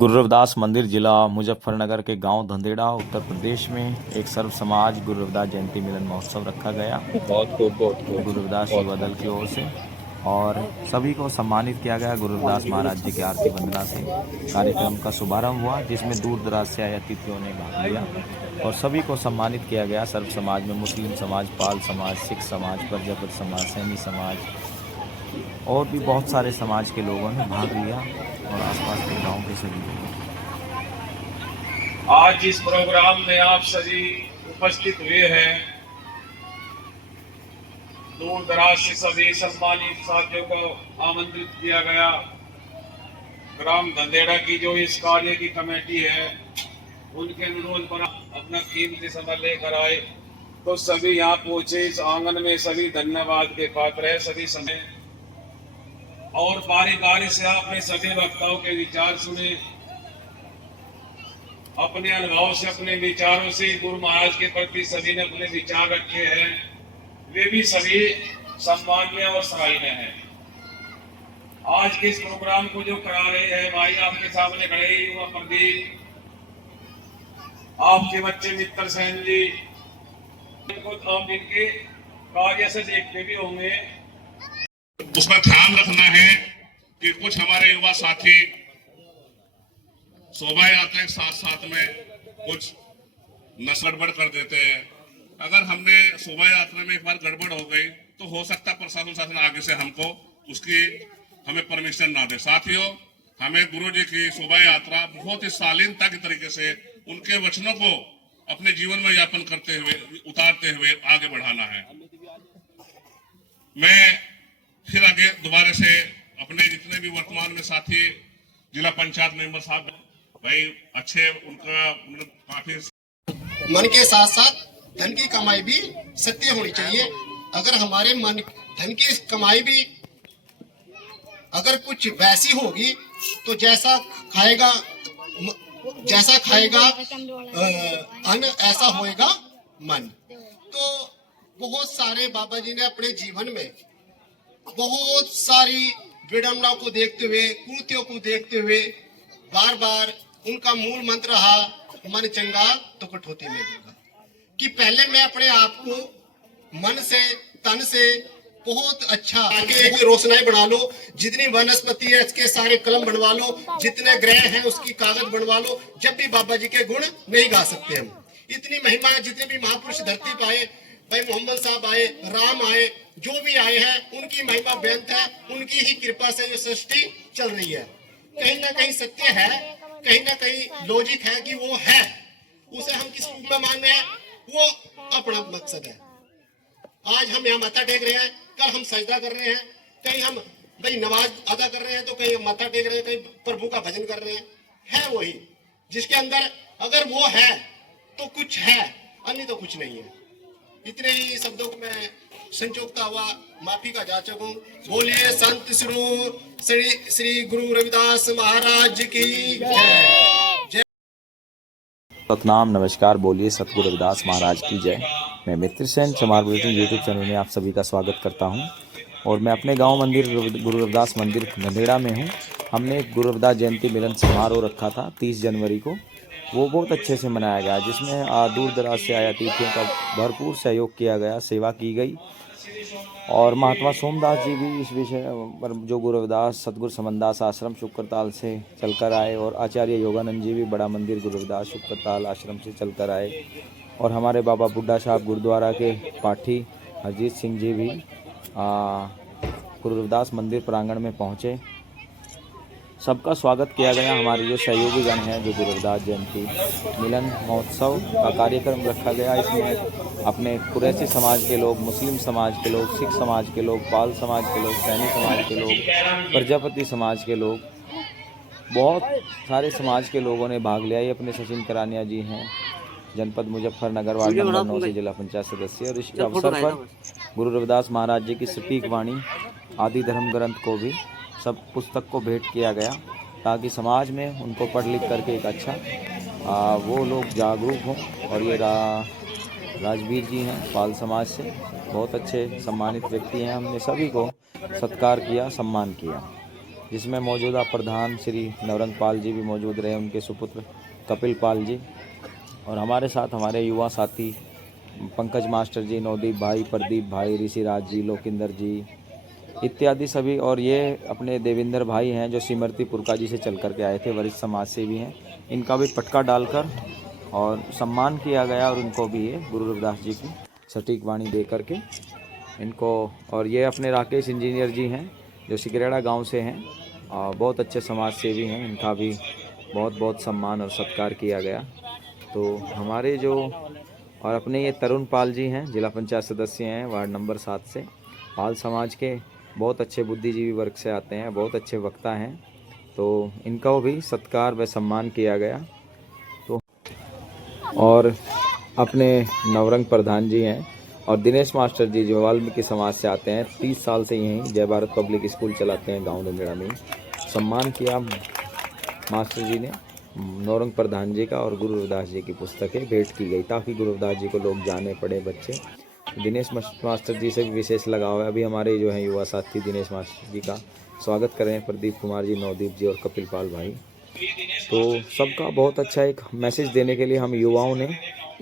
गुरु रविदास मंदिर जिला मुजफ्फरनगर के गांव धंधेड़ा उत्तर प्रदेश में एक सर्व समाज गुरु रविदास जयंती मिलन महोत्सव रखा गया बहुत खूब गुरु रविदास बहुत युवा दल की खूब। ओर से। और सभी को सम्मानित किया गया गुरु रविदास महाराज जी के आरती वंदना से। कार्यक्रम का शुभारंभ हुआ जिसमें दूर दराज से आए अतिथियों ने भाग लिया और सभी को सम्मानित किया गया। सर्व समाज में मुस्लिम समाज, पाल समाज, सिख समाज, प्रजापति समाज, सैनी समाज और भी बहुत सारे समाज के लोगों ने भाग लिया और आसपास के गांव के सभी लोगों। आज इस प्रोग्राम में आप सभी उपस्थित हुए हैं। दूर दराज से सभी सम्मानित साथियों को आमंत्रित किया गया। ग्राम धंधेड़ा की जो इस कार्य की कमेटी है उनके अनुरोध पर अपना कीमती समय लेकर आए तो सभी यहाँ पहुंचे। इस आंगन में सभी धन्यवाद के पात्र है। सभी समय और बारी बारी से आपने सभी वक्ताओं के विचार सुने। अपने अनुभव से, अपने विचारों से गुरु महाराज के प्रति सभी ने अपने विचार रखे हैं। वे भी सभी सम्माननीय और सराहनीय हैं। आज के इस प्रोग्राम को जो करा रहे हैं भाई आपके सामने खड़े युवा प्रदीप, आपके बच्चे मित्र सेन जी, हम इनके कार्य से देखते भी होंगे। उसका ध्यान रखना है कि कुछ हमारे युवा साथी शोभा यात्रा के साथ साथ में कुछ नशा गड़बड़ कर देते हैं। अगर हमने शोभा यात्रा में एक बार गड़बड़ हो गई तो हो सकता है प्रशासन शासन आगे से हमको उसकी हमें परमिशन ना दे। साथियों, हमें गुरु जी की शोभा यात्रा बहुत ही शालीनता के तरीके से उनके वचनों को अपने जीवन में यापन करते हुए, उतारते हुए आगे बढ़ाना है। मैं फिर आगे दोबारा से अपने जितने भी वर्तमान में साथी जिला पंचायत मेंबर साहब भाई अच्छे, उनका काफी मन के साथ साथ धन की कमाई भी सत्य होनी चाहिए। अगर हमारे मन धन की कमाई भी अगर कुछ वैसी होगी तो जैसा खाएगा अन्न ऐसा होएगा मन। तो बहुत सारे बाबा जी ने अपने जीवन में बहुत सारी विडंबना को देखते हुए, कुरीतियों को देखते हुए बार बार उनका मूल मंत्र रहा मन चंगा तो कठौती में दूंगा। कि पहले मैं अपने आप को मन से, तन से बहुत अच्छा आगे एक रोशनाई बना लो। जितनी वनस्पति है इसके सारे कलम बनवा लो, जितने ग्रह हैं उसकी कागज बनवा लो। जब भी बाबा जी के गुण नहीं गा सकते हम। इतनी महिमा है। जितने भी महापुरुष धरती पर आए, भाई मोहम्मद साहब आए, राम आए, जो भी आए हैं उनकी महिमा बेअंत है। उनकी ही कृपा से ये सृष्टि चल रही है। कहीं ना कहीं सत्य है, कहीं ना कहीं लॉजिक है कि वो है। उसे हम किस रूप में मान रहे हैं वो अपना मकसद है। आज हम यहाँ माथा टेक रहे हैं, कल हम सजदा कर रहे हैं, कहीं हम भाई नमाज अदा कर रहे हैं तो कहीं हम माथा टेक रहे हैं, कहीं प्रभु का भजन कर रहे हैं। है वही जिसके अंदर अगर वो है तो कुछ है, अन्य तो कुछ नहीं है। इतने ही शब्दों को मैं संचोकता हुआ माफी का जाचक हूँ। बोलिए संत श्री गुरु रविदास महाराज की जय। सतनाम, नमस्कार, बोलिए सतगुरु रविदास महाराज की जय। मैं मित्र सेन समार बुलेटिन यूट्यूब चैनल में आप सभी का स्वागत करता हूं और मैं अपने गांव मंदिर गुरु रविदास मंदिर धंधेड़ा में हूं। हमने एक गुरु रविदास जयंती मिलन समारोह रखा था 30 जनवरी को। वो बहुत अच्छे से मनाया गया जिसमें दूर दराज से आए अतिथियों का भरपूर सहयोग किया गया, सेवा की गई। और महात्मा सोमदास जी भी इस विषय पर जो गुरु रविदास सतगुरु समनदास आश्रम शुक्रताल से चलकर आए और आचार्य योगानंद जी भी बड़ा मंदिर गुरु रविदास शुक्रताल आश्रम से चलकर आए। और हमारे बाबा बुड्ढा साहब गुरुद्वारा के पाठी हरजीत सिंह जी भी गुरु रविदास मंदिर प्रांगण में पहुँचे। सबका स्वागत किया गया। हमारे जो सहयोगी गण हैं जो गुरु रविदास जयंती मिलन महोत्सव का कार्यक्रम रखा गया, इसमें अपने कुरैशी समाज के लोग, मुस्लिम समाज के लोग, सिख समाज के लोग, पाल समाज के लोग, सैनी समाज के लोग, प्रजापति समाज के लोग, बहुत सारे समाज के लोगों ने भाग लिया। ये अपने सचिन करानिया जी हैं, जनपद मुजफ्फरनगर, वार्ड नंबर 9 से जिला पंचायत सदस्य। और इस अवसर पर गुरु रविदास महाराज जी की सटीक वाणी आदि धर्म ग्रंथ को भी सब पुस्तक को भेंट किया गया ताकि समाज में उनको पढ़ लिख करके एक अच्छा वो लोग जागरूक हों। और ये राजवीर जी हैं पाल समाज से, बहुत अच्छे सम्मानित व्यक्ति हैं। हमने सभी को सत्कार किया, सम्मान किया। जिसमें मौजूदा प्रधान श्री नवरंग पाल जी भी मौजूद रहे, उनके सुपुत्र कपिल पाल जी, और हमारे साथ हमारे युवा साथी पंकज मास्टर जी, नवदीप भाई, प्रदीप भाई, ऋषिराज जी, लोकिंदर जी इत्यादि सभी। और ये अपने देवेंद्र भाई हैं जो सिमरती पुरका जी से चल कर के आए थे, वरिष्ठ समाज सेवी हैं। इनका भी पटका डालकर और सम्मान किया गया, और उनको भी ये गुरु रविदास जी की सटीक वाणी दे करके इनको। और ये अपने राकेश इंजीनियर जी हैं जो सिकरेड़ा गांव से हैं, और बहुत अच्छे समाज सेवी हैं, इनका भी बहुत बहुत सम्मान और सत्कार किया गया। तो हमारे जो और अपने ये तरुण पाल जी हैं, जिला पंचायत सदस्य हैं, वार्ड नंबर 7 से, पाल समाज के बहुत अच्छे बुद्धिजीवी वर्ग से आते हैं, बहुत अच्छे वक्ता हैं, तो इनका भी सत्कार व सम्मान किया गया। तो और अपने नवरंग प्रधान जी हैं और दिनेश मास्टर जी जो वाल्मीकि समाज से आते हैं, 30 साल से यहीं जय भारत पब्लिक स्कूल चलाते हैं गांव दंदेड़ा में। सम्मान किया मास्टर जी ने नवरंग प्रधान जी का, और गुरु रविदास जी की पुस्तकें भेंट की गई ताकि गुरु रविदास जी को लोग जाने पड़े बच्चे। दिनेश मास्टर जी से भी विशेष लगाव है। अभी हमारे जो हैं युवा साथी दिनेश मास्टर जी का स्वागत कर रहे हैं, प्रदीप कुमार जी, नवदीप जी और कपिल पाल भाई। तो सबका बहुत अच्छा एक मैसेज देने के लिए हम युवाओं ने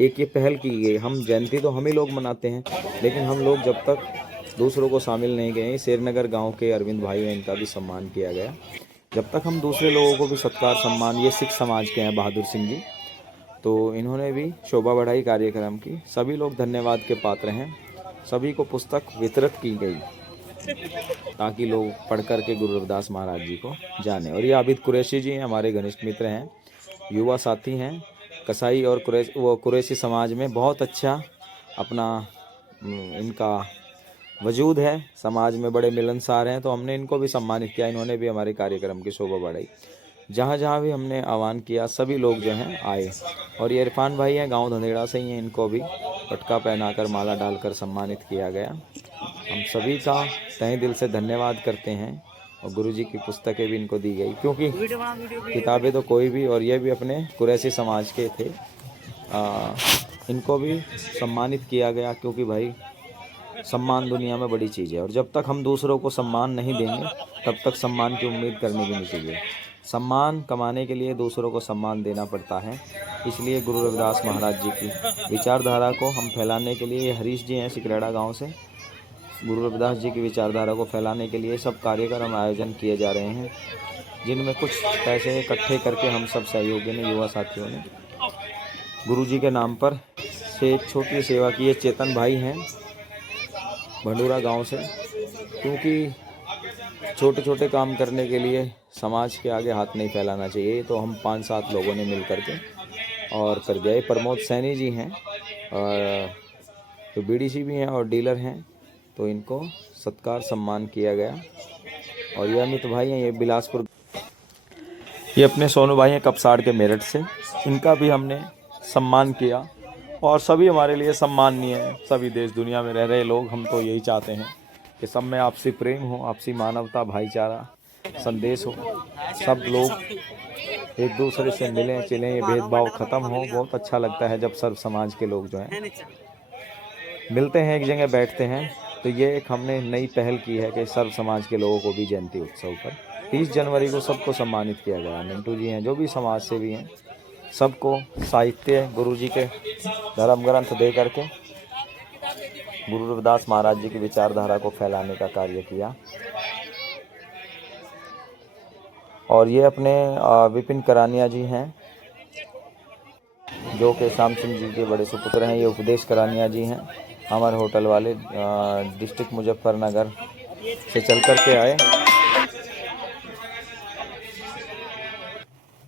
एक ये पहल की गई। हम जयंती तो हम ही लोग मनाते हैं, लेकिन हम लोग जब तक दूसरों को शामिल नहीं गए, शेरनगर गांव के अरविंद भाई हैं, इनका भी सम्मान किया गया। जब तक हम दूसरे लोगों को भी सत्कार सम्मान, ये सिख समाज के हैं बहादुर सिंह जी, तो इन्होंने भी शोभा बढ़ाई कार्यक्रम की। सभी लोग धन्यवाद के पात्र हैं। सभी को पुस्तक वितरित की गई ताकि लोग पढ़ कर के गुरु रविदास महाराज जी को जाने। और ये आबिद कुरैशी जी हैं, हमारे घनिष्ठ मित्र हैं, युवा साथी हैं, कसाई और कुरैशी समाज में बहुत अच्छा अपना इनका वजूद है, समाज में बड़े मिलनसार हैं। तो हमने इनको भी सम्मानित किया, इन्होंने भी हमारे कार्यक्रम की शोभा बढ़ाई। जहाँ जहाँ भी हमने आह्वान किया सभी लोग जो हैं आए। और ये इरफान भाई हैं, गांव धंदेड़ा से ही हैं, इनको भी पटका पहनाकर माला डालकर सम्मानित किया गया। हम सभी का तहे दिल से धन्यवाद करते हैं। और गुरुजी की पुस्तकें भी इनको दी गई, क्योंकि किताबें तो कोई भी, और ये भी अपने कुरैशी समाज के थे, इनको भी सम्मानित किया गया, क्योंकि भाई सम्मान दुनिया में बड़ी चीज़ है। और जब तक हम दूसरों को सम्मान नहीं देंगे तब तक सम्मान की उम्मीद करनी भी नहीं चाहिए। सम्मान कमाने के लिए दूसरों को सम्मान देना पड़ता है। इसलिए गुरु रविदास महाराज जी की विचारधारा को हम फैलाने के लिए, हरीश जी हैं सिकरेड़ा गांव से, गुरु रविदास जी की विचारधारा को फैलाने के लिए सब कार्यक्रम आयोजन किए जा रहे हैं, जिनमें कुछ पैसे इकट्ठे करके हम सब सहयोगी ने, युवा साथियों ने गुरु जी के नाम पर से एक छोटी सेवा की है। चेतन भाई हैं भंडूरा गांव से, क्योंकि छोटे छोटे काम करने के लिए समाज के आगे हाथ नहीं फैलाना चाहिए, तो हम 5-7 लोगों ने मिल करके और कर दिया। ये प्रमोद सैनी जी हैं, और तो बीडीसी भी हैं और डीलर हैं, तो इनको सत्कार सम्मान किया गया। और ये अमित भाई हैं, ये बिलासपुर, ये अपने सोनू भाई हैं कपसाड़ के मेरठ से, इनका भी हमने सम्मान किया। और सभी हमारे लिए सम्माननीय है, सभी देश दुनिया में रह रहे लोग। हम तो यही चाहते हैं कि सब में आपसी प्रेम हो, आपसी मानवता, भाईचारा संदेश हो, सब लोग एक दूसरे से मिलें चलें, ये भेदभाव ख़त्म हो। बहुत अच्छा लगता है जब सर्व समाज के लोग जो हैं मिलते हैं, एक जगह बैठते हैं। तो ये एक हमने नई पहल की है कि सर्व समाज के लोगों को भी जयंती उत्सव पर 30 जनवरी को सबको सम्मानित किया गया। मिंटू जी हैं जो भी समाज से भी हैं, सबको साहित्य गुरु जी के धर्म ग्रंथ दे करके गुरु रविदास महाराज जी की विचारधारा को फैलाने का कार्य किया। और ये अपने विपिन करानिया जी हैं, जो कि श्याम सिंह जी के बड़े सुपुत्र हैं। ये उपदेश करानिया जी हैं, हमारे होटल वाले, डिस्ट्रिक्ट मुजफ्फरनगर से चल कर के आए।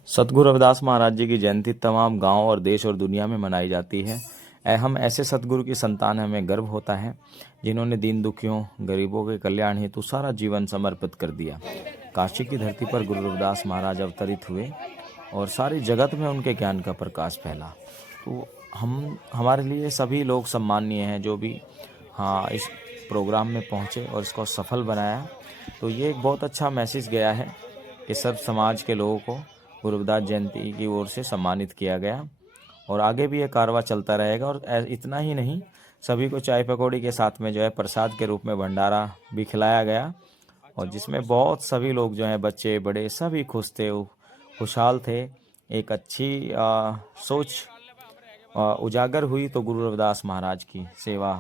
सतगुरु रविदास महाराज जी की जयंती तमाम गांव और देश और दुनिया में मनाई जाती है। हम ऐसे सतगुरु की संतान हमें गर्व होता है, जिन्होंने दीन दुखियों गरीबों के कल्याण हेतु सारा जीवन समर्पित कर दिया। काशी की धरती पर गुरु रविदास महाराज अवतरित हुए और सारी जगत में उनके ज्ञान का प्रकाश फैला। तो हमारे लिए सभी लोग सम्माननीय हैं जो भी इस प्रोग्राम में पहुँचे और इसको सफल बनाया। तो ये एक बहुत अच्छा मैसेज गया है कि सब समाज के लोगों को गुरु रविदास जयंती की ओर से सम्मानित किया गया, और आगे भी ये कारवा चलता रहेगा। और इतना ही नहीं, सभी को चाय पकौड़ी के साथ में जो है प्रसाद के रूप में भंडारा भी खिलाया गया। और जिसमें बहुत सभी लोग जो हैं, बच्चे बड़े सभी खुश थे, खुशहाल थे। एक अच्छी सोच उजागर हुई तो गुरु रविदास महाराज की सेवा